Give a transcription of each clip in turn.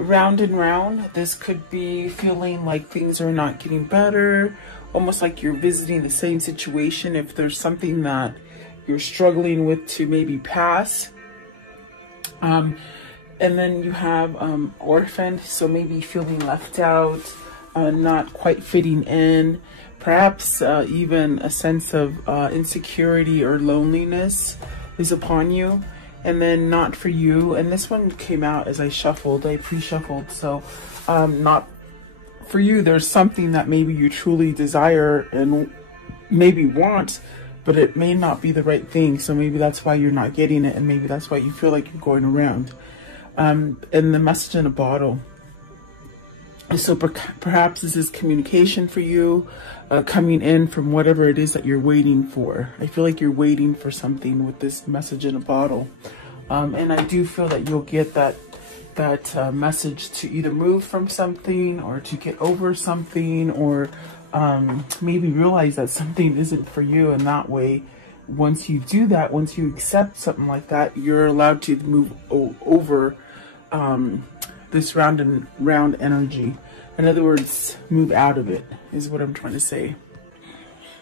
round and round. This could be feeling like things are not getting better, almost like you're visiting the same situation. If there's something that you're struggling with to maybe pass. And then you have orphaned, so maybe feeling left out, not quite fitting in, perhaps even a sense of insecurity or loneliness is upon you. And then not for you. And this one came out as I shuffled, I pre-shuffled. So not for you. There's something that maybe you truly desire and maybe want, but it may not be the right thing. So maybe that's why you're not getting it. And maybe that's why you feel like you're going around. And the message in a bottle. So perhaps this is communication for you, coming in from whatever it is that you're waiting for. I feel like you're waiting for something with this message in a bottle. And I do feel that you'll get that message to either move from something or to get over something, or maybe realize that something isn't for you. And that way, once you do that, once you accept something like that, you're allowed to move over this round and round energy. In other words, move out of it is what I'm trying to say.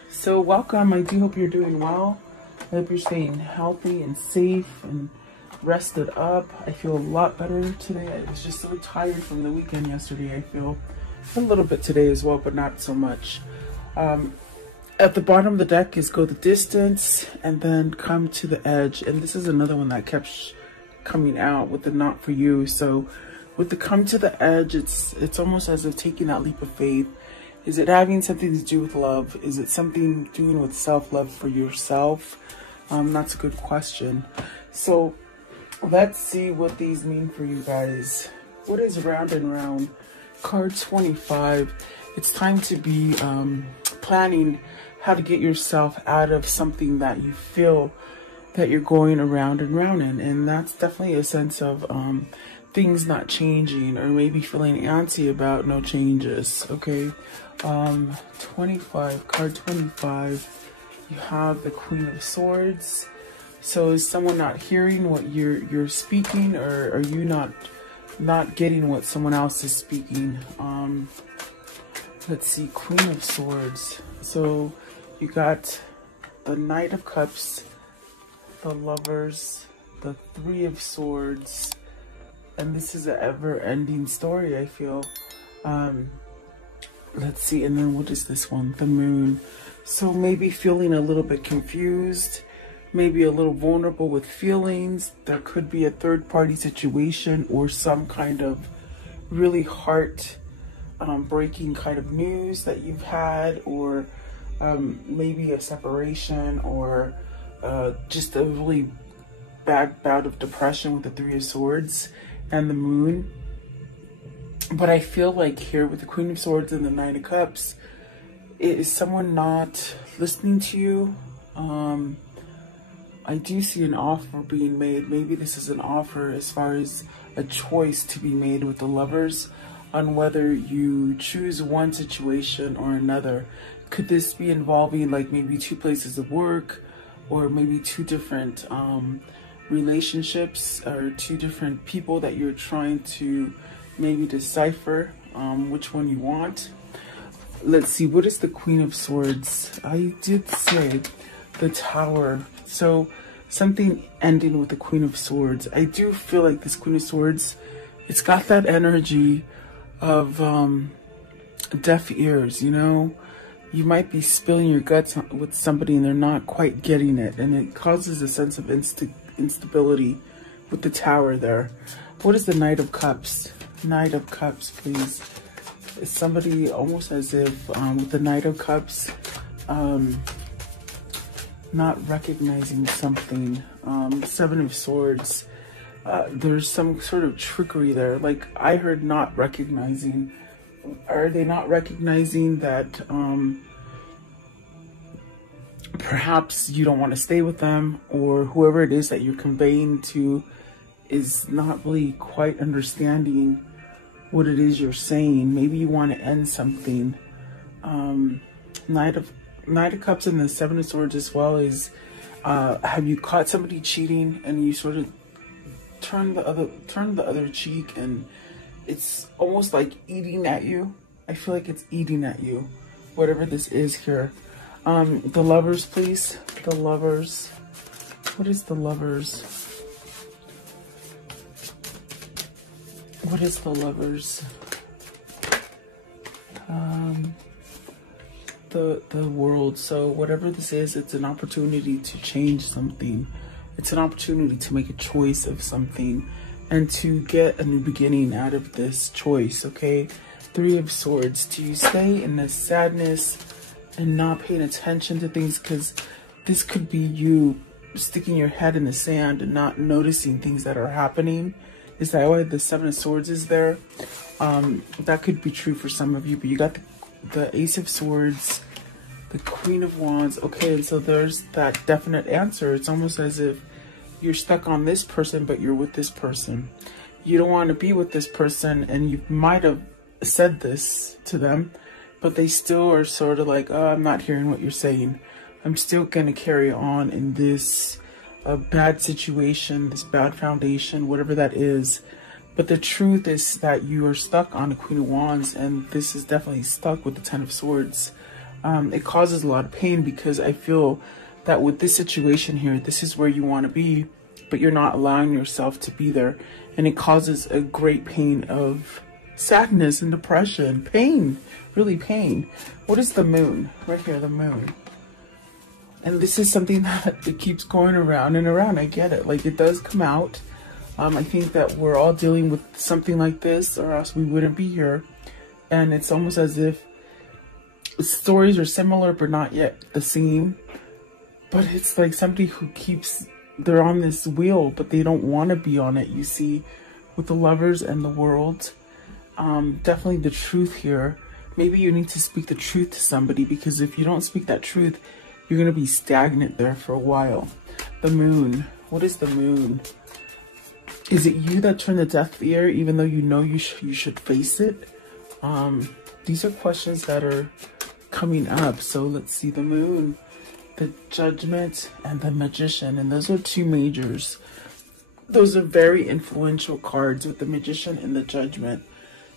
So welcome. I do hope you're doing well. I hope you're staying healthy and safe and rested up. I feel a lot better today. I was just so tired from the weekend yesterday. I feel a little bit today as well, but not so much. At the bottom of the deck is go the distance and then come to the edge. And this is another one that kept coming out with the not for you. So with the come to the edge, it's almost as if taking that leap of faith. Is it having something to do with love? Is it something doing with self-love for yourself? That's a good question. So let's see what these mean for you guys. What is round and round? Card 25. It's time to be planning how to get yourself out of something that you feel that you're going around and round in. And that's definitely a sense of things not changing, or maybe feeling antsy about no changes. Okay. 25, card 25, you have the Queen of Swords. So is someone not hearing what you're speaking, or are you not getting what someone else is speaking? Let's see, Queen of Swords. So you got the Knight of Cups, the Lovers, the Three of Swords, and this is an ever-ending story, I feel. Let's see, and then what is this one? The Moon. So maybe feeling a little bit confused, maybe a little vulnerable with feelings. There could be a third-party situation or some kind of really heart-breaking kind of news that you've had, or maybe a separation, or just a really bad bout of depression with the Three of Swords and the Moon. But I feel like here with the Queen of Swords and the Knight of Cups, it is someone not listening to you. I do see an offer being made. Maybe this is an offer as far as a choice to be made with the Lovers on whether you choose one situation or another. Could this be involving like maybe two places of work, or maybe two different relationships, or two different people that you're trying to maybe decipher which one you want? Let's see, what is the Queen of Swords? I did say the Tower. So something ending with the Queen of Swords. I do feel like this Queen of Swords, it's got that energy of deaf ears, you know? You might be spilling your guts with somebody and they're not quite getting it. And it causes a sense of instability with the Tower there. What is the Knight of Cups? Knight of Cups, please. It's somebody almost as if with the Knight of Cups, not recognizing something. Seven of Swords. There's some sort of trickery there. Like I heard not recognizing. Are they not recognizing that perhaps you don't want to stay with them, or whoever it is that you're conveying to is not really quite understanding what it is you're saying? Maybe you want to end something. Knight of Cups and the Seven of Swords as well is, have you caught somebody cheating and you sort of turn the other cheek, and it's almost like eating at you. I feel like it's eating at you, whatever this is here. The Lovers, please. The Lovers. What is the Lovers? What is the Lovers? The World. So whatever this is, it's an opportunity to change something. It's an opportunity to make a choice of something and to get a new beginning out of this choice, okay? Three of Swords. Do you stay in this sadness and not paying attention to things? Because this could be you sticking your head in the sand and not noticing things that are happening. Is that why the Seven of Swords is there? That could be true for some of you, but you got the Ace of Swords, the Queen of Wands. Okay, and so there's that definite answer. It's almost as if you're stuck on this person, but you're with this person. You don't want to be with this person, and you might have said this to them, but they still are sort of like, oh, I'm not hearing what you're saying. I'm still going to carry on in this bad situation, this bad foundation, whatever that is. But the truth is that you are stuck on the Queen of Wands, and this is definitely stuck with the Ten of Swords. It causes a lot of pain because I feel that with this situation here, this is where you want to be, but you're not allowing yourself to be there. And it causes a great pain of sadness and depression, pain, really pain. What is the Moon? Right here, the Moon. And this is something that it keeps going around and around. I get it. Like, it does come out. I think that we're all dealing with something like this, or else we wouldn't be here. And it's almost as if stories are similar, but not yet the same. But it's like somebody who keeps, they're on this wheel, but they don't want to be on it, you see, with the Lovers and the World. Definitely the truth here. Maybe you need to speak the truth to somebody, because if you don't speak that truth, you're going to be stagnant there for a while. The Moon. What is the Moon? Is it you that turned the deaf ear, even though you know you should face it? These are questions that are coming up. So let's see, the Moon, the Judgment, and the Magician. And those are two majors. Those are very influential cards with the Magician and the Judgment.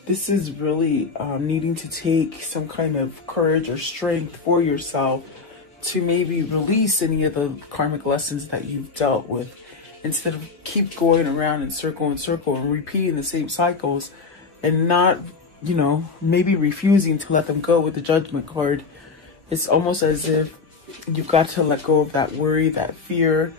This is really needing to take some kind of courage or strength for yourself to maybe release any of the karmic lessons that you've dealt with, instead of keep going around in circle and repeating the same cycles and not, you know, maybe refusing to let them go with the Judgment card. It's almost as if you've got to let go of that worry, that fear,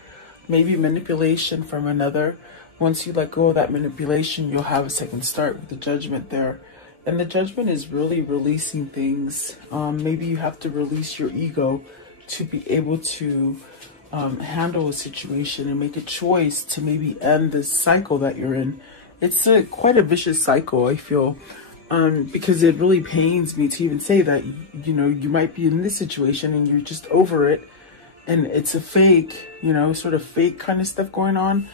maybe manipulation from another. Once you let go of that manipulation, you'll have a second start with the Judgment there. And the Judgment is really releasing things. Maybe you have to release your ego to be able to handle a situation and make a choice to maybe end this cycle that you're in. It's quite a vicious cycle, I feel, because it really pains me to even say that, you know, you might be in this situation and you're just over it, and it's a fake, you know, sort of fake kind of stuff going on,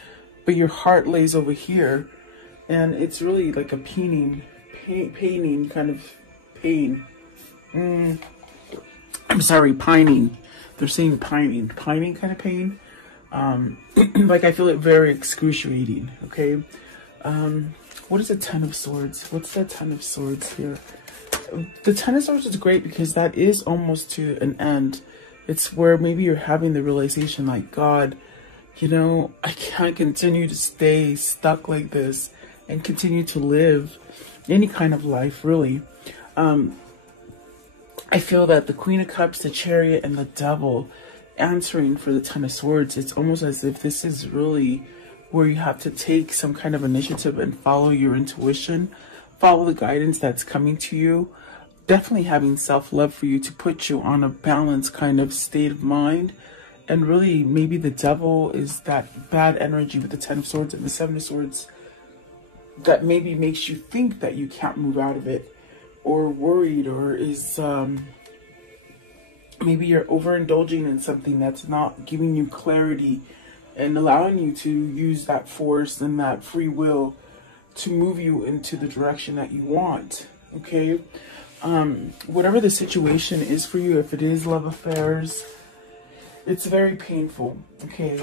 but your heart lays over here, and it's really like a paining kind of pain. I'm sorry, pining. They're saying pining kind of pain. Like, I feel it very excruciating, okay? What is the Ten of Swords? What's the Ten of Swords here? The Ten of Swords is great because that is almost to an end. It's where maybe you're having the realization, like, God, you know, I can't continue to stay stuck like this and continue to live any kind of life, really. I feel that the Queen of Cups, the Chariot, and the Devil answering for the Ten of Swords, it's almost as if this is really where you have to take some kind of initiative and follow your intuition, follow the guidance that's coming to you. Definitely having self-love for you to put you on a balanced kind of state of mind. And really, maybe the Devil is that bad energy with the Ten of Swords and the Seven of Swords that maybe makes you think that you can't move out of it, or worried, or is maybe you're overindulging in something that's not giving you clarity and allowing you to use that force and that free will to move you into the direction that you want, okay? Whatever the situation is for you, if it is love affairs, it's very painful, okay?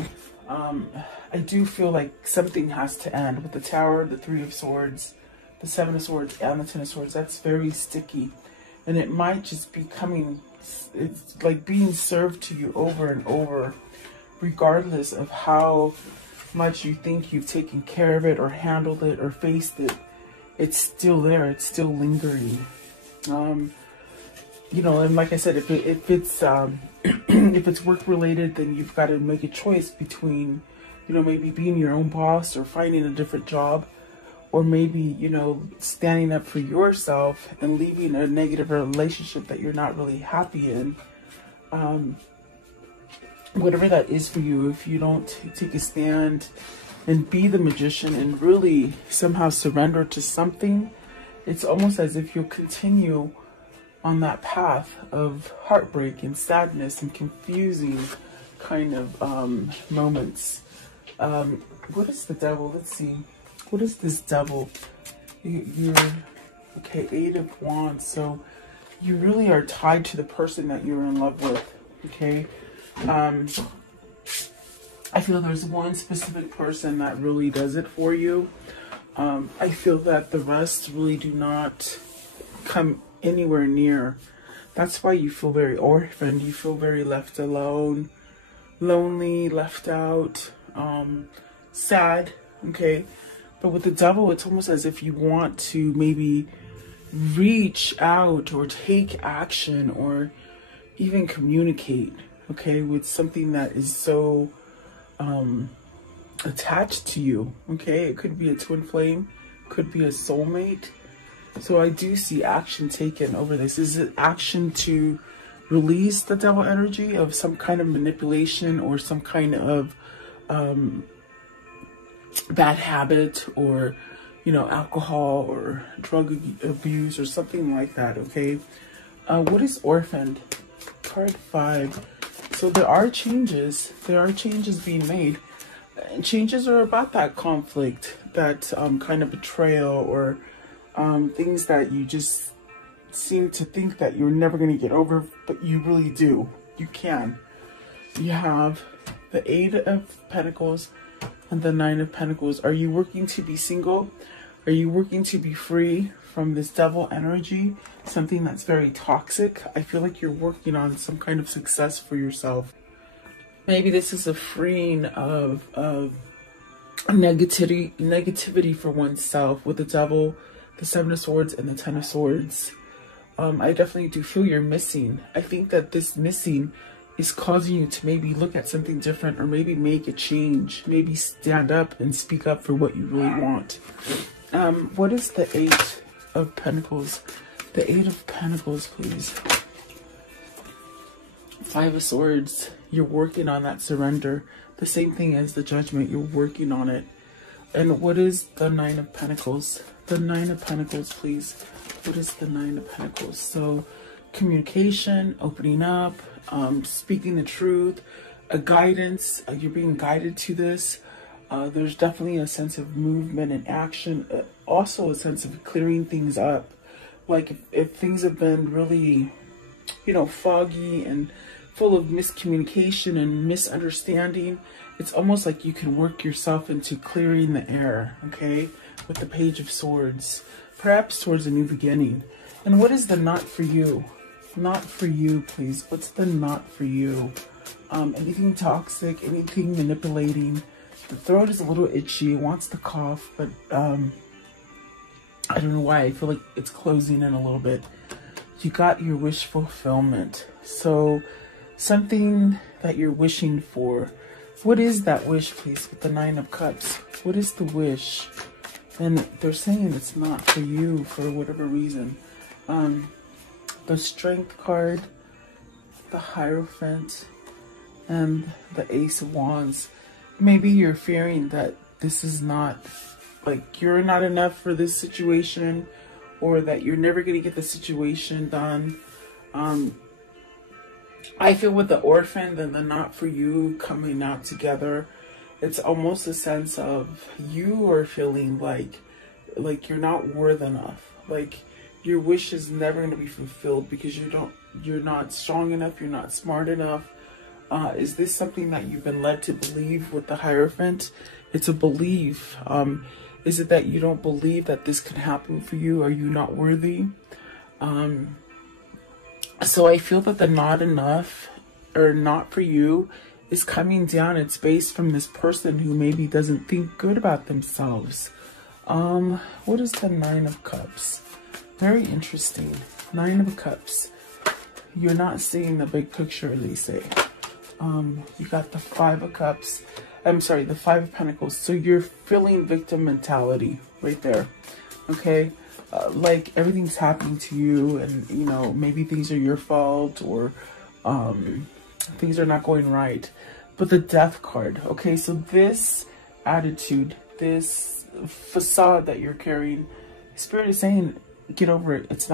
I do feel like something has to end with the Tower, the Three of Swords, the Seven of Swords and the Ten of Swords. That's very sticky. And it might just be coming, it's like being served to you over and over, regardless of how much you think you've taken care of it or handled it or faced it. It's still there. It's still lingering. You know, and like I said, if it's if it's work related, then you've got to make a choice between, you know, maybe being your own boss or finding a different job, or maybe, you know, standing up for yourself and leaving a negative relationship that you're not really happy in. Whatever that is for you, if you don't take a stand and be the magician and really somehow surrender to something, it's almost as if you'll continue on that path of heartbreak and sadness and confusing kind of moments. What is the Devil? Let's see. What is this Devil? You're okay, Eight of Wands. So you really are tied to the person that you're in love with. Okay. I feel there's one specific person that really does it for you. I feel that the rest really do not come anywhere near. That's why you feel very orphaned. You feel very left alone, lonely, left out, sad. Okay. But with the Devil, it's almost as if you want to maybe reach out or take action or even communicate, okay, with something that is so attached to you, okay? It could be a twin flame, could be a soulmate. So I do see action taken over this. Is it action to release the Devil energy of some kind of manipulation or some kind of bad habit, or, you know, alcohol or drug abuse or something like that, okay? What is orphaned? Card 5. So there are changes. There are changes being made. And changes are about that conflict, that kind of betrayal, or things that you just seem to think that you're never going to get over, but you really do. You can. You have the Eight of Pentacles and the Nine of Pentacles. Are you working to be single? Are you working to be free from this Devil energy? Something that's very toxic. I feel like you're working on some kind of success for yourself. Maybe this is a freeing of negativity for oneself with the Devil, the Seven of Swords, and the Ten of Swords. I definitely do feel you're missing. I think that this missing is causing you to maybe look at something different, or maybe make a change, maybe stand up and speak up for what you really want. What is the Eight of Pentacles? The Eight of Pentacles, please. Five of Swords. You're working on that surrender. The same thing as the Judgment. You're working on it. And what is the Nine of Pentacles? The Nine of Pentacles, please. What is the Nine of Pentacles? So communication, opening up, speaking the truth, a guidance. You're being guided to this. There's definitely a sense of movement and action. Also a sense of clearing things up. Like if things have been really, you know, foggy and full of miscommunication and misunderstanding, it's almost like you can work yourself into clearing the air, okay? With the Page of Swords. Perhaps towards a new beginning. And what is the not for you? Not for you, please. What's the not for you? Anything toxic, anything manipulating. The throat is a little itchy, it wants to cough, but I don't know why. I feel like it's closing in a little bit. You got your wish fulfillment. So something that you're wishing for. What is that wish, please, with the Nine of Cups? What is the wish? And they're saying it's not for you for whatever reason. The Strength card, the Hierophant, and the Ace of Wands. Maybe you're fearing that this is not, like, you're not enough for this situation, or that you're never going to get the situation done. I feel with the Orphan and the not for you coming out together, it's almost a sense of you are feeling like you're not worth enough. Like your wish is never going to be fulfilled because you're not strong enough, you're not smart enough. Is this something that you've been led to believe with the Hierophant? It's a belief. Is it that you don't believe that this can happen for you? Are you not worthy? So I feel that the not enough or not for you is coming down. It's based from this person who maybe doesn't think good about themselves. What is the Nine of Cups? Very interesting. Nine of Cups. You're not seeing the big picture, they say. You got the Five of Cups. I'm sorry, the Five of Pentacles. So you're feeling victim mentality right there. Okay? Like everything's happening to you, and you know, maybe things are your fault, or things are not going right. But the Death card. Okay, so this attitude, this facade that you're carrying, Spirit is saying, get over it. It's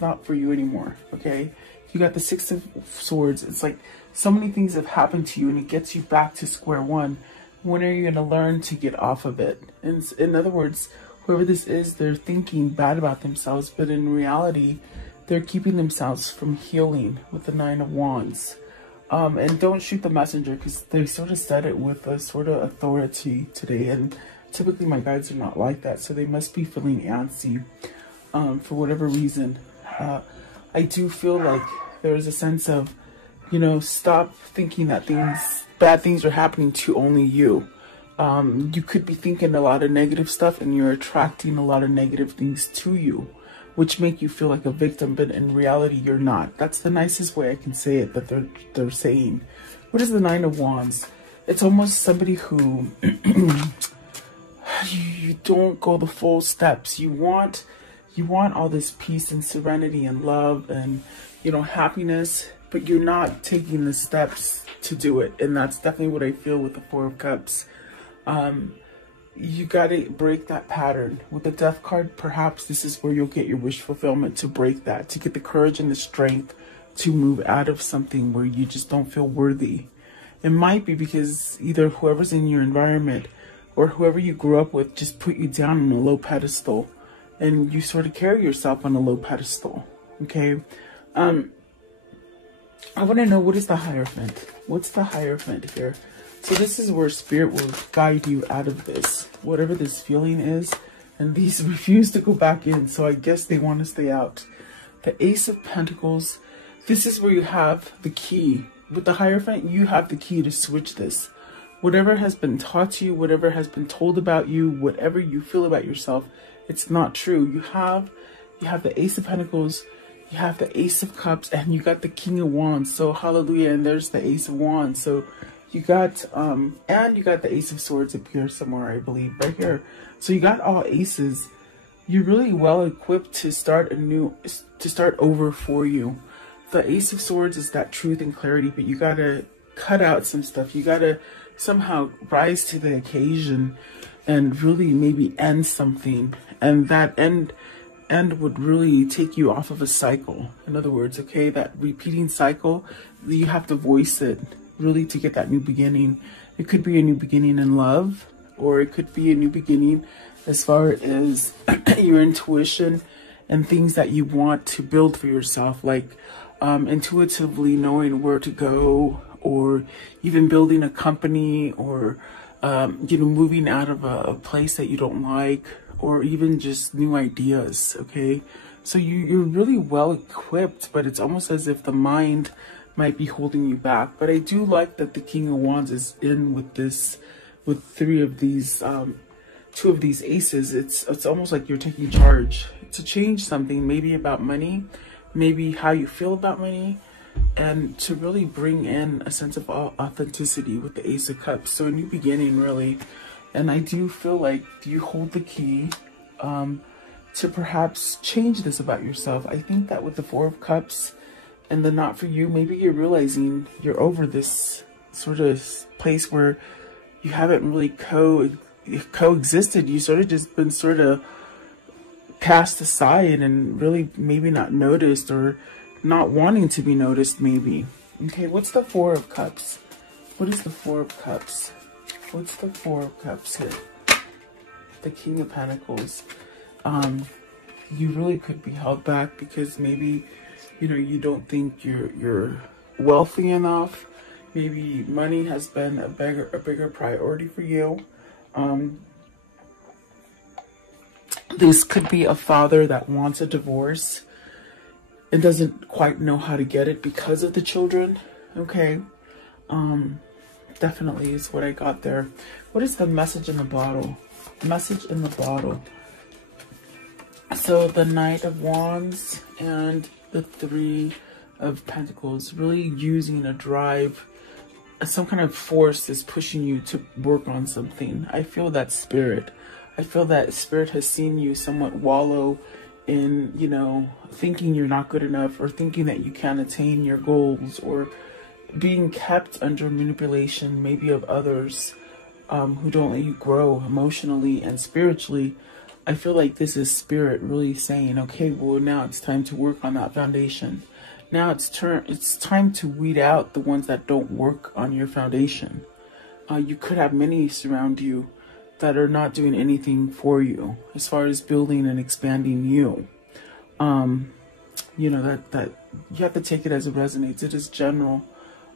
not for you anymore. Okay? You got the Six of Swords. It's like so many things have happened to you, and it gets you back to square one. When are you going to learn to get off of it? And in other words, whoever this is, they're thinking bad about themselves, but in reality, they're keeping themselves from healing with the Nine of Wands. And don't shoot the messenger, because they sort of said it with a sort of authority today. And typically my guides are not like that, so they must be feeling antsy for whatever reason. I do feel like there's a sense of, you know, stop thinking that bad things are happening to only you. You could be thinking a lot of negative stuff, and you're attracting a lot of negative things to you, which make you feel like a victim, but in reality, you're not. That's the nicest way I can say it, that they're saying. What is the Nine of Wands? It's almost somebody who you don't go the full steps. You want all this peace and serenity and love and, you know, happiness, but you're not taking the steps to do it. And that's definitely what I feel with the Four of Cups. You got to break that pattern. With the Death card, perhaps this is where you'll get your wish fulfillment, to break that, to get the courage and the strength to move out of something where you just don't feel worthy. It might be because either whoever's in your environment or whoever you grew up with just put you down on a low pedestal, and you sort of carry yourself on a low pedestal. Okay. I want to know, what is the Hierophant? What's the Hierophant here? So this is where Spirit will guide you out of this, whatever this feeling is. And these refuse to go back in, so I guess they want to stay out. The Ace of Pentacles. This is where you have the key. With the Hierophant, you have the key to switch this. Whatever has been taught to you, whatever has been told about you, whatever you feel about yourself, it's not true. You have the Ace of Pentacles, you have the Ace of Cups, and you got the King of Wands. So hallelujah, and there's the Ace of Wands. So you got and you got the Ace of Swords up here somewhere, I believe, right here. So you got all aces. You're really well equipped to start over for you. The Ace of Swords is that truth and clarity, but you gotta cut out some stuff. You gotta somehow rise to the occasion and really maybe end something, and that end would really take you off of a cycle. In other words, okay, that repeating cycle, you have to voice it really to get that new beginning. It could be a new beginning in love, or it could be a new beginning as far as your intuition and things that you want to build for yourself, like intuitively knowing where to go, or even building a company, or you know, moving out of a place that you don't like, or even just new ideas. Okay, so you're really well equipped, but it's almost as if the mind might be holding you back. But I do like that the King of Wands is in with this, with three of these, two of these aces. It's almost like you're taking charge to change something, maybe about money, maybe how you feel about money, and to really bring in a sense of authenticity with the Ace of Cups. So a new beginning, really. And I do feel like you hold the key to perhaps change this about yourself. I think that with the Four of Cups and the not for you, maybe you're realizing you're over this sort of place where you haven't really coexisted. You sort of just been sort of cast aside and really maybe not noticed, or not wanting to be noticed, maybe. Okay, what's the Four of Cups? What is the Four of Cups? What's the Four of Cups here? The King of Pentacles. You really could be held back because maybe, you know, you don't think you're wealthy enough. Maybe money has been a bigger priority for you. This could be a father that wants a divorce and doesn't quite know how to get it because of the children. Okay. Definitely is what I got there. What is the message in the bottle? Message in the bottle. So the Knight of Wands and the Three of Pentacles, really using a drive, some kind of force is pushing you to work on something. I feel that spirit. I feel that spirit has seen you somewhat wallow in, you know, thinking you're not good enough, or thinking that you can't attain your goals, or being kept under manipulation, maybe of others who don't let you grow emotionally and spiritually. I feel like this is spirit really saying, okay, well, now it's time to work on that foundation. Now it's time to weed out the ones that don't work on your foundation. You could have many surround you that are not doing anything for you as far as building and expanding you. You know, that you have to take it as it resonates. It is general.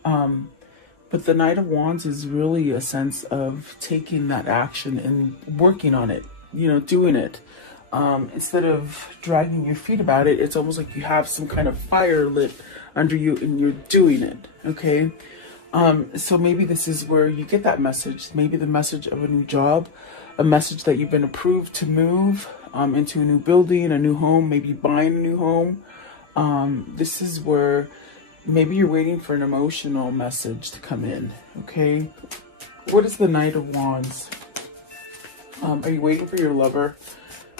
But the Knight of Wands is really a sense of taking that action and working on it, you know, doing it. Instead of dragging your feet about it, it's almost like you have some kind of fire lit under you and you're doing it, okay? So maybe this is where you get that message. Maybe the message of a new job, a message that you've been approved to move into a new building, a new home, maybe buying a new home. This is where maybe you're waiting for an emotional message to come in, okay? What is the Knight of Wands? Are you waiting for your lover?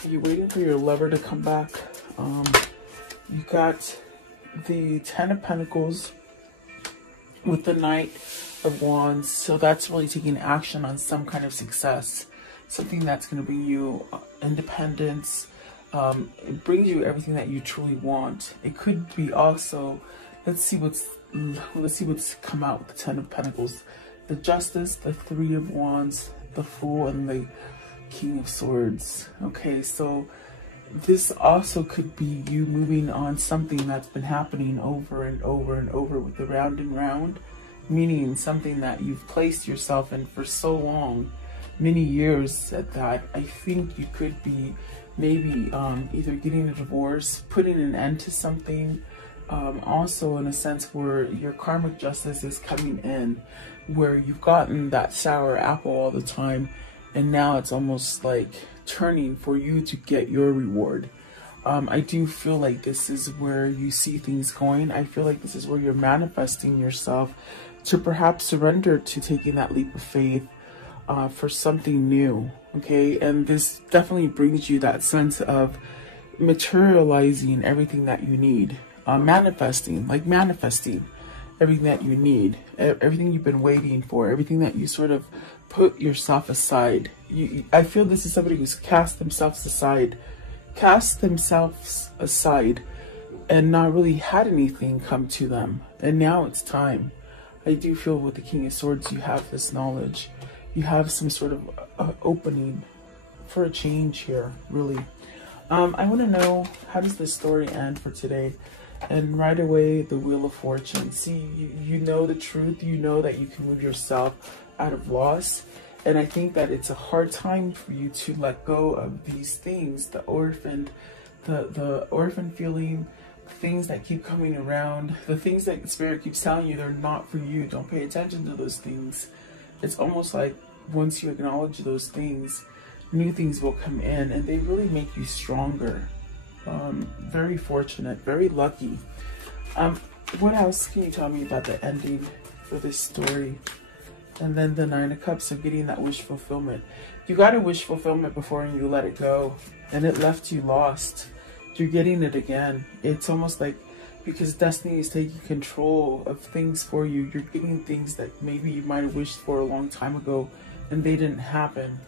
Are you waiting for your lover to come back? You got the Ten of Pentacles with the Knight of Wands. So that's really taking action on some kind of success. Something that's going to bring you independence. It brings you everything that you truly want. It could be also, let's see what's come out with the Ten of Pentacles. The Justice, the Three of Wands, the Fool, and the King of Swords. Okay, so this also could be you moving on something that's been happening over and over and over with the round and round, meaning something that you've placed yourself in for so long, many years at that. I think you could be maybe either getting a divorce, putting an end to something, also in a sense where your karmic justice is coming in, where you've gotten that sour apple all the time, and now it's almost like turning for you to get your reward. I do feel like this is where you see things going. I feel like this is where you're manifesting yourself to perhaps surrender to taking that leap of faith for something new, okay? And this definitely brings you that sense of materializing everything that you need. Manifesting everything that you need, everything you've been waiting for, everything that you sort of put yourself aside. I feel this is somebody who's cast themselves aside and not really had anything come to them. And now it's time. I do feel with the King of Swords, you have this knowledge. You have some sort of opening for a change here, really. I want to know, how does this story end for today? And right away, the Wheel of Fortune. See, you know the truth. You know that you can move yourself out of loss. And I think that it's a hard time for you to let go of these things. The orphan feeling, things that keep coming around, the things that Spirit keeps telling you they're not for you. Don't pay attention to those things. It's almost like once you acknowledge those things, new things will come in and they really make you stronger. Very fortunate, very lucky. What else can you tell me about the ending for this story? And then the Nine of Cups, so getting that wish fulfillment. You got a wish fulfillment before and you let it go, and it left you lost. You're getting it again. It's almost like, because destiny is taking control of things for you, you're getting things that maybe you might have wished for a long time ago and they didn't happen.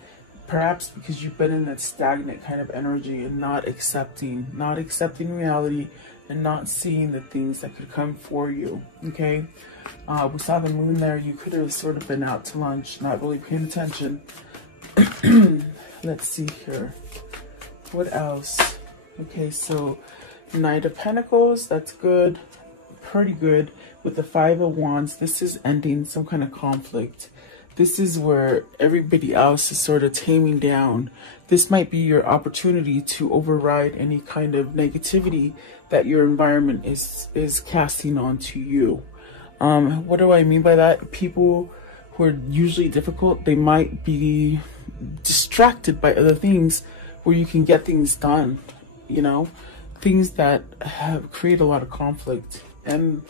Perhaps because you've been in that stagnant kind of energy and not accepting reality and not seeing the things that could come for you, okay? We saw the moon there. You could have sort of been out to lunch, not really paying attention. Let's see here. What else? Okay, so Knight of Pentacles, that's good. Pretty good. With the Five of Wands, this is ending some kind of conflict. This is where everybody else is sort of taming down. This might be your opportunity to override any kind of negativity that your environment is casting onto you. What do I mean by that? People who are usually difficult, they might be distracted by other things where you can get things done, you know, things that have create a lot of conflict. And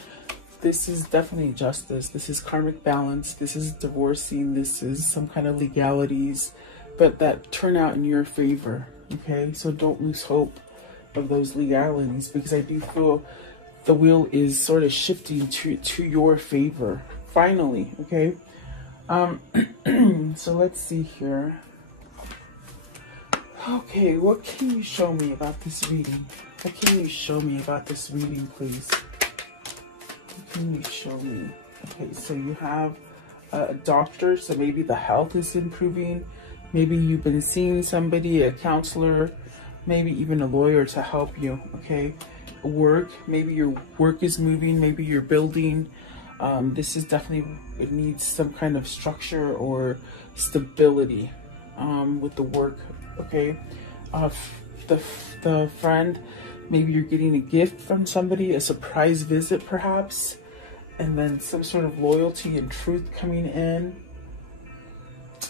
this is definitely justice. This is karmic balance. This is divorcing. This is some kind of legalities, but that turn out in your favor. Okay, so don't lose hope of those legalities, because I do feel the wheel is sort of shifting to your favor finally. Okay, so let's see here. Okay, what can you show me about this reading? What can you show me about this reading, please? What can you show me? Okay, so you have a doctor, so maybe the health is improving. Maybe you've been seeing somebody, a counselor, maybe even a lawyer to help you, okay? Work, maybe your work is moving, maybe you're building. This is definitely, it needs some kind of structure or stability with the work, okay? The friend, maybe you're getting a gift from somebody, a surprise visit perhaps, and then some sort of loyalty and truth coming in.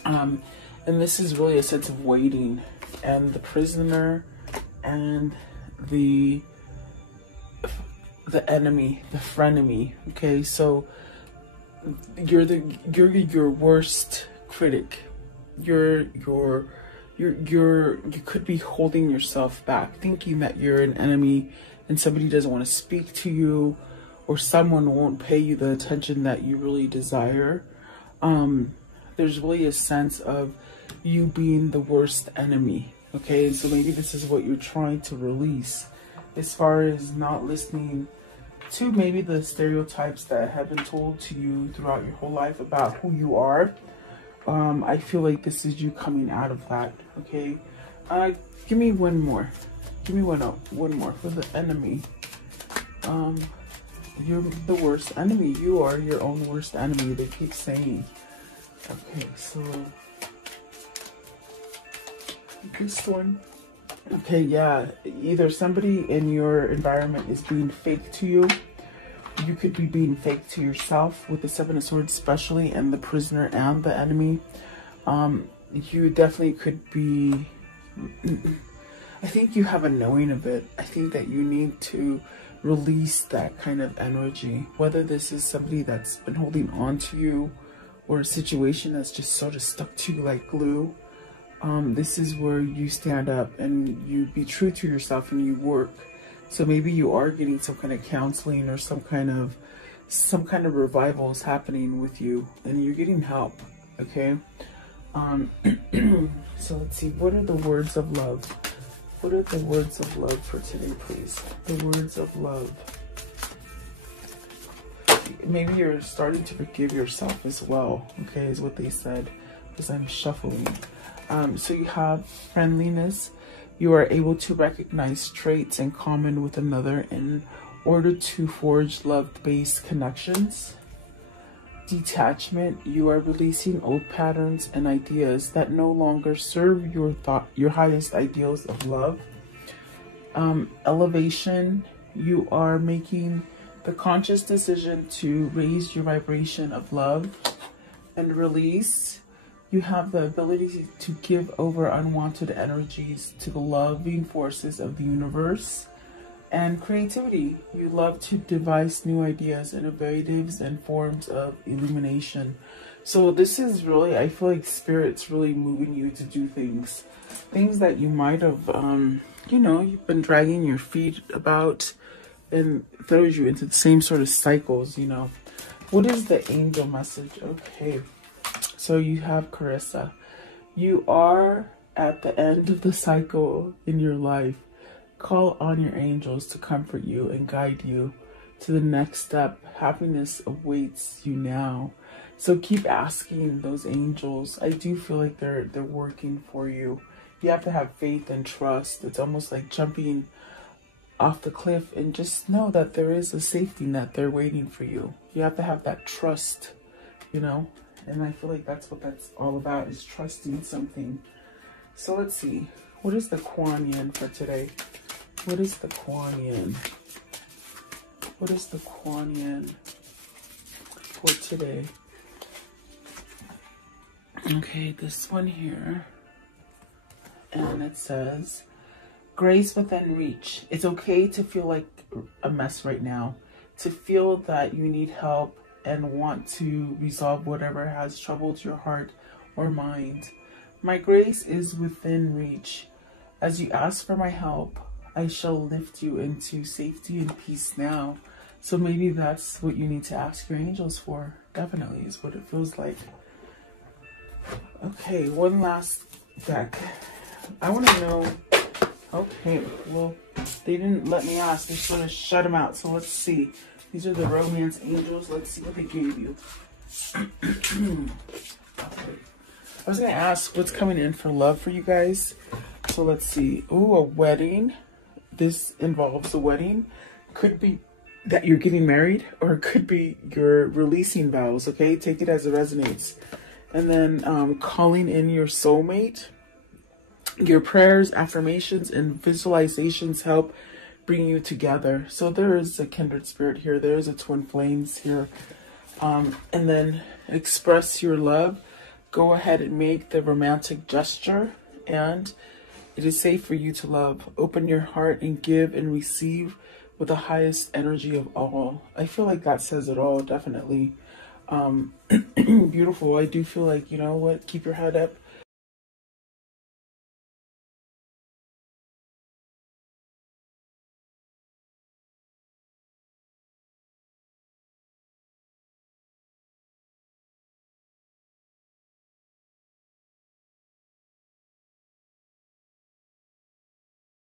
And this is really a sense of waiting, and the prisoner and the enemy, the frenemy. Okay, so you're your worst critic. You could be holding yourself back, thinking that you're an enemy and somebody doesn't want to speak to you, or someone won't pay you the attention that you really desire. There's really a sense of you being the worst enemy. Okay, so maybe this is what you're trying to release, as far as not listening to maybe the stereotypes that have been told to you throughout your whole life about who you are. I feel like this is you coming out of that. Okay, give me one more. Give me one more for the enemy. You're the worst enemy. You are your own worst enemy, they keep saying. Okay, so this one. Okay, yeah, either somebody in your environment is being fake to you. You could be being fake to yourself with the Seven of Swords especially, and the prisoner and the enemy. You definitely could be, I think you have a knowing of it. I think that you need to release that kind of energy, whether this is somebody that's been holding on to you or a situation that's just sort of stuck to you like glue. This is where you stand up and you be true to yourself and you work. So maybe you are getting some kind of counseling or some kind of revival is happening with you, and you're getting help. Okay. So let's see. What are the words of love? What are the words of love for today, please? The words of love. Maybe you're starting to forgive yourself as well. Okay, is what they said, because I'm shuffling. So you have friendliness. You are able to recognize traits in common with another in order to forge love-based connections. Detachment. You are releasing old patterns and ideas that no longer serve your highest ideals of love. Elevation. You are making the conscious decision to raise your vibration of love. And release. You have the ability to give over unwanted energies to the loving forces of the universe. And creativity. You love to devise new ideas, innovatives, and forms of illumination. So this is really, I feel like Spirit's really moving you to do things. Things that you might have, you know, you've been dragging your feet about, and throws you into the same sort of cycles, you know. What is the angel message? Okay. So you have Carissa. You are at the end of the cycle in your life. Call on your angels to comfort you and guide you to the next step. Happiness awaits you now. So keep asking those angels. I do feel like they're working for you. You have to have faith and trust. It's almost like jumping off the cliff, and just know that there is a safety net there waiting for you. You have to have that trust, you know. And I feel like that's what that's all about, is trusting something. So let's see. What is the Kuan Yin for today? What is the Kuan Yin? What is the Kuan Yin for today? Okay, this one here. And it says, grace within reach. It's okay to feel like a mess right now, to feel that you need help and want to resolve whatever has troubled your heart or mind. My grace is within reach. As you ask for my help, I shall lift you into safety and peace now. So maybe that's what you need to ask your angels for. Definitely is what it feels like. Okay, one last deck. I want to know. Okay, well, they didn't let me ask. They're just going to shut them out. So let's see. These are the romance angels. Let's see what they gave you. Okay. I was going to ask what's coming in for love for you guys. So let's see. Ooh, a wedding. This involves a wedding. Could be that you're getting married, or it could be you're releasing vows. Okay, take it as it resonates. And then calling in your soulmate. Your prayers, affirmations, and visualizations help bring you together. So there is a kindred spirit here. There is a twin flames here. And then express your love. Go ahead and make the romantic gesture. And it is safe for you to love. Open your heart and give and receive with the highest energy of all. I feel like that says it all, definitely. Beautiful. I do feel like, you know what, keep your head up.